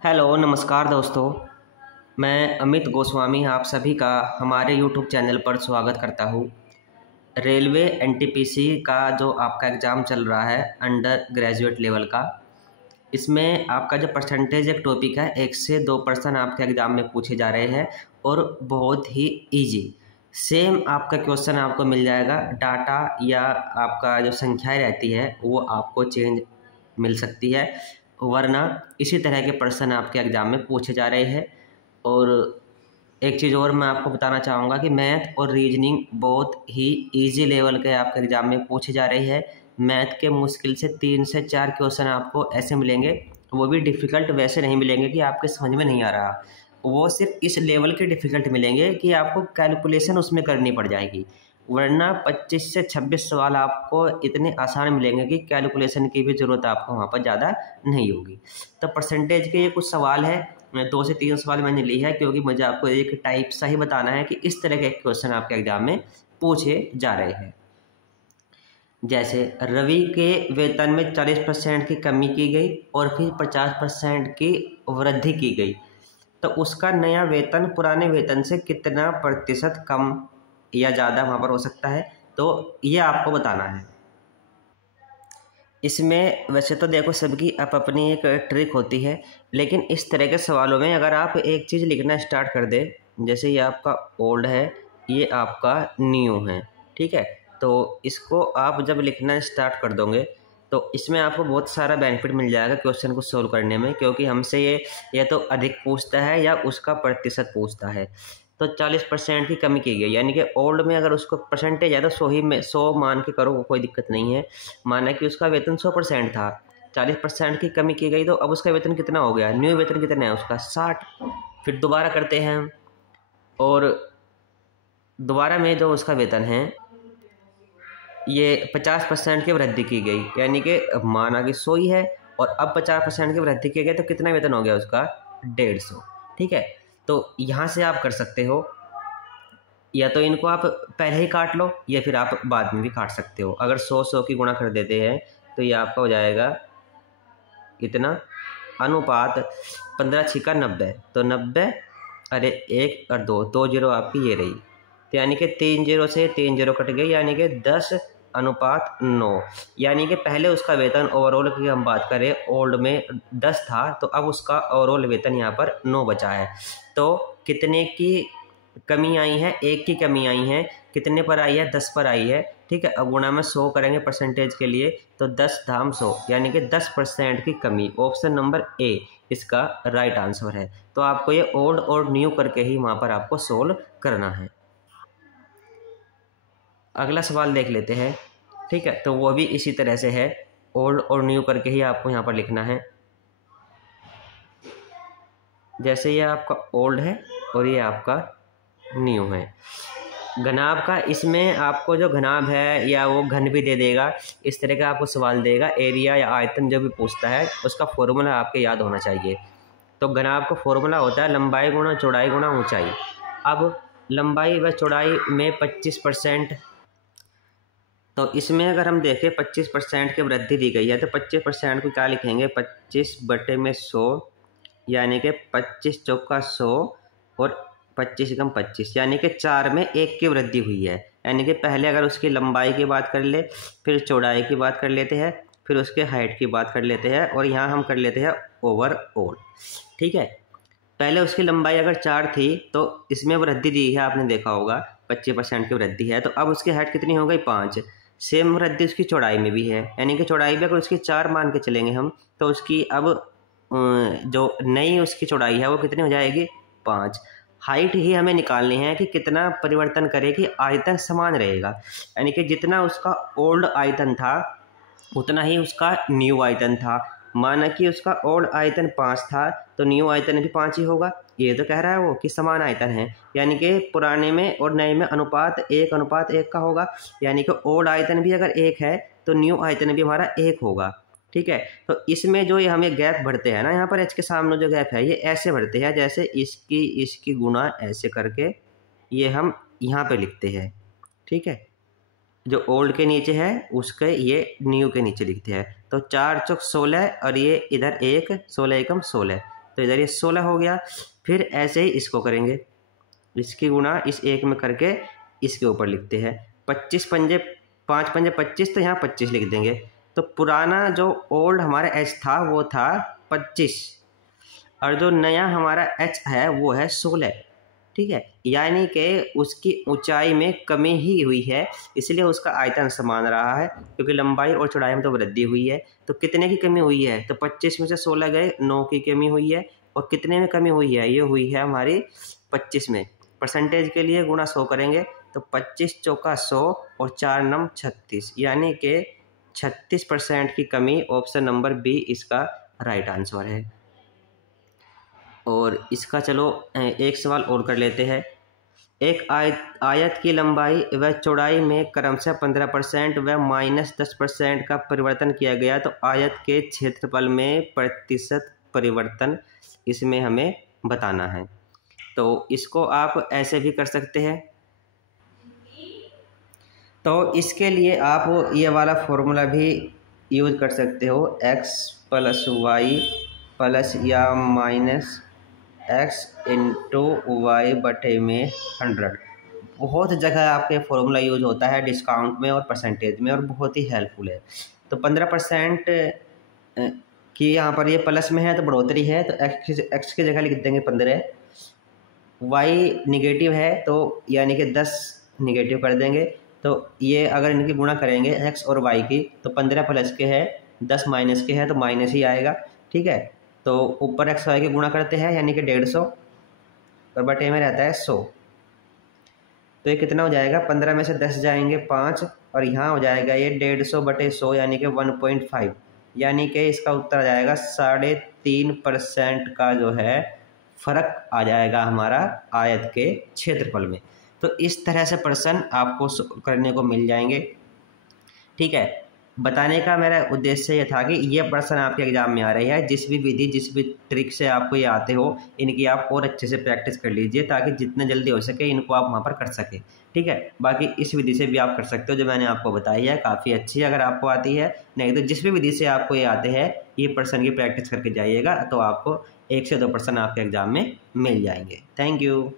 Hello नमस्कार दोस्तों। मैं अमित गोस्वामी आप सभी का हमारे यूट्यूब चैनल पर स्वागत करता हूँ। रेलवे एनटीपीसी का जो आपका एग्ज़ाम चल रहा है अंडर ग्रेजुएट लेवल का, इसमें आपका जो परसेंटेज एक टॉपिक है 1 से 2% आपके एग्ज़ाम में पूछे जा रहे हैं और बहुत ही इजी सेम आपका क्वेश्चन आपको मिल जाएगा। डाटा या आपका जो संख्याएँ रहती है वो आपको चेंज मिल सकती है, वरना इसी तरह के प्रश्न आपके एग्ज़ाम में पूछे जा रहे हैं। और एक चीज़ और मैं आपको बताना चाहूँगा कि मैथ और रीजनिंग बहुत ही इजी लेवल के आपके एग्ज़ाम में पूछे जा रही है। मैथ के मुश्किल से 3 से 4 क्वेश्चन आपको ऐसे मिलेंगे, वो भी डिफ़िकल्ट वैसे नहीं मिलेंगे कि आपके समझ में नहीं आ रहा, वो सिर्फ इस लेवल के डिफ़िकल्ट मिलेंगे कि आपको कैलकुलेशन उसमें करनी पड़ जाएगी। वरना 25 से 26 सवाल आपको इतने आसान मिलेंगे कि कैलकुलेशन की भी ज़रूरत आपको वहाँ पर ज़्यादा नहीं होगी। तो परसेंटेज के ये कुछ सवाल है, 2 से 3 सवाल मैंने ली है क्योंकि मुझे आपको एक टाइप सा ही बताना है कि इस तरह के क्वेश्चन आपके एग्जाम में पूछे जा रहे हैं। जैसे रवि के वेतन में 40% की कमी की गई और फिर 50% की वृद्धि की गई, तो उसका नया वेतन पुराने वेतन से कितना प्रतिशत कम या ज़्यादा वहाँ पर हो सकता है, तो ये आपको बताना है। इसमें वैसे तो देखो सबकी अपनी एक ट्रिक होती है, लेकिन इस तरह के सवालों में अगर आप एक चीज़ लिखना स्टार्ट कर दे, जैसे ये आपका ओल्ड है, ये आपका न्यू है, ठीक है, तो इसको आप जब लिखना स्टार्ट कर दोगे तो इसमें आपको बहुत सारा बेनिफिट मिल जाएगा क्वेश्चन को सोल्व करने में, क्योंकि हमसे ये तो अधिक पूछता है या उसका प्रतिशत पूछता है। तो 40% की कमी की गई, यानी कि ओल्ड में अगर उसको परसेंटेज है तो 100 ही में 100 मान के करो, कोई दिक्कत नहीं है। माना कि उसका वेतन 100% था, 40% की कमी की गई, तो अब उसका वेतन कितना हो गया, न्यू वेतन कितना है उसका 60। फिर दोबारा करते हैं हम, और दोबारा में जो उसका वेतन है ये 50% की वृद्धि की गई, यानी कि माना कि 100 ही है और अब 50% की वृद्धि की गई, तो कितना वेतन हो गया उसका 150। ठीक है, तो यहाँ से आप कर सकते हो, या तो इनको आप पहले ही काट लो या फिर आप बाद में भी काट सकते हो। अगर 100 की गुणा कर देते हैं तो ये आपका हो जाएगा इतना, अनुपात 15×6 = 90, तो 90 अरे 1 और 2 जीरो आपकी ये रही, तो यानी कि 3 जीरो से 3 जीरो कट गई, यानी कि 10:9। यानी कि पहले उसका वेतन ओवरऑल की हम बात करें, ओल्ड में 10 था, तो अब उसका ओवरऑल वेतन यहाँ पर 9 बचा है। तो कितने की कमी आई है, 1 की कमी आई है, कितने पर आई है, 10 पर आई है। ठीक है, अब गुणा में 100 करेंगे परसेंटेज के लिए, तो 10/100 यानी कि 10% की कमी। ऑप्शन नंबर ए इसका राइट आंसर है। तो आपको ये ओल्ड और न्यू करके ही वहाँ पर आपको सोल्व करना है। अगला सवाल देख लेते हैं। ठीक है, तो वो भी इसी तरह से है, ओल्ड और न्यू करके ही आपको यहाँ पर लिखना है। जैसे ये आपका ओल्ड है और ये आपका न्यू है। घनाभ का, इसमें आपको जो घनाभ है या वो घन भी दे देगा, इस तरह का आपको सवाल देगा। एरिया या आयतन जो भी पूछता है उसका फॉर्मूला आपके याद होना चाहिए। तो घनाभ का फॉर्मूला होता है लंबाई गुणा चौड़ाई गुणा ऊंचाई। अब लंबाई व चौड़ाई में 25%, तो इसमें अगर हम देखें 25% की वृद्धि दी गई है, तो 25% को क्या लिखेंगे, 25/100, यानी कि 25×4 और 25×25, यानी कि 4 में 1 की वृद्धि हुई है। यानी कि पहले अगर उसकी लंबाई की बात कर ले, फिर चौड़ाई की बात कर लेते हैं, फिर उसके हाइट की बात कर लेते हैं, और यहाँ हम कर लेते हैं ओवरऑल। ठीक है, पहले उसकी लंबाई अगर 4 थी तो इसमें वृद्धि दी है, आपने देखा होगा 25% की वृद्धि है, तो अब उसकी हाइट कितनी हो गई, 5। सेम वृद्धि उसकी चौड़ाई में भी है, यानी कि चौड़ाई भी अगर उसकी 4 मान के चलेंगे हम, तो उसकी अब जो नई उसकी चौड़ाई है वो कितनी हो जाएगी, 5। हाइट ही हमें निकालनी है कि कितना परिवर्तन करे कि आयतन समान रहेगा, यानी कि जितना उसका ओल्ड आयतन था उतना ही उसका न्यू आयतन था। माना कि उसका ओल्ड आयतन 5 था, तो न्यू आयतन भी 5 ही होगा। ये तो कह रहा है वो कि समान आयतन है, यानी कि पुराने में और नए में अनुपात 1:1 का होगा। यानी कि ओल्ड आयतन भी अगर 1 है तो न्यू आयतन भी हमारा 1 होगा। ठीक है, तो इसमें जो ये हमें गैप बढ़ते हैं ना, यहाँ पर एच के सामने जो गैप है ये ऐसे बढ़ते हैं, जैसे इसकी गुणा ऐसे करके ये हम यहाँ पे लिखते हैं। ठीक है, जो ओल्ड के नीचे है उसके ये न्यू के नीचे लिखते हैं। तो 4×4 = 16 और ये इधर 1, 16 × 16, तो इधर ये 16 हो गया। फिर ऐसे ही इसको करेंगे, इसकी गुणा इस 1 में करके इसके ऊपर लिखते हैं। 25 पंजे 5 पंजे 25, तो यहाँ 25 लिख देंगे। तो पुराना जो ओल्ड हमारा एच था वो था 25, और जो नया हमारा एच है वो है 16। ठीक है, यानी कि उसकी ऊंचाई में कमी ही हुई है, इसलिए उसका आयतन समान रहा है, क्योंकि लंबाई और चौड़ाई में तो वृद्धि हुई है। तो कितने की कमी हुई है? तो 25 में से 16 गए, 9 की कमी हुई है। और कितने में कमी हुई है? ये हुई है हमारी 25 में। परसेंटेज के लिए गुणा 100 करेंगे, तो 25 चौका 100 और 4 नम 36, यानी कि 36% की कमी। ऑप्शन नंबर बी इसका राइट आंसर है। और इसका चलो एक सवाल और कर लेते हैं। एक आयत की लंबाई व चौड़ाई में क्रमशः 15% व -10% का परिवर्तन किया गया, तो आयत के क्षेत्रफल में प्रतिशत परिवर्तन इसमें हमें बताना है। तो इसको आप ऐसे भी कर सकते हैं। तो इसके लिए आप ये वाला फॉर्मूला भी यूज कर सकते हो, x + y प्लस या माइनस x इंटू वाई बटे में 100। बहुत जगह आपके फॉर्मूला यूज होता है, डिस्काउंट में और परसेंटेज में, और बहुत ही हेल्पफुल है। तो 15% की यहाँ पर ये प्लस में है तो बढ़ोतरी है, तो x की जगह लिख देंगे 15। y निगेटिव है तो यानी कि 10 निगेटिव कर देंगे। तो ये अगर इनकी गुणा करेंगे x और y की, तो 15 प्लस के है, 10 माइनस के है, तो माइनस ही आएगा। ठीक है, तो ऊपर x y की गुणा करते हैं, यानी कि 150 और बटे में रहता है 100। तो ये कितना हो जाएगा? 15 में से 10 जाएंगे 5, और यहाँ हो जाएगा ये 150 बटे 100, यानी कि 1.5, यानी कि इसका उत्तर आ जाएगा 3.5% का जो है फर्क आ जाएगा हमारा आयत के क्षेत्रफल में। तो इस तरह से प्रश्न आपको करने को मिल जाएंगे। ठीक है, बताने का मेरा उद्देश्य ये था कि ये प्रश्न आपके एग्जाम में आ रही है। जिस भी विधि, जिस भी ट्रिक से आपको ये आते हो, इनकी आप और अच्छे से प्रैक्टिस कर लीजिए, ताकि जितने जल्दी हो सके इनको आप वहाँ पर कर सकें। ठीक है, बाकी इस विधि से भी आप कर सकते हो, जो मैंने आपको बताई है काफ़ी अच्छी है अगर आपको आती है। नहीं तो जिस भी विधि से आपको ये आते हैं, ये प्रश्न की प्रैक्टिस करके जाइएगा, तो आपको 1 से 2 प्रश्न आपके एग्जाम में मिल जाएंगे। Thank you.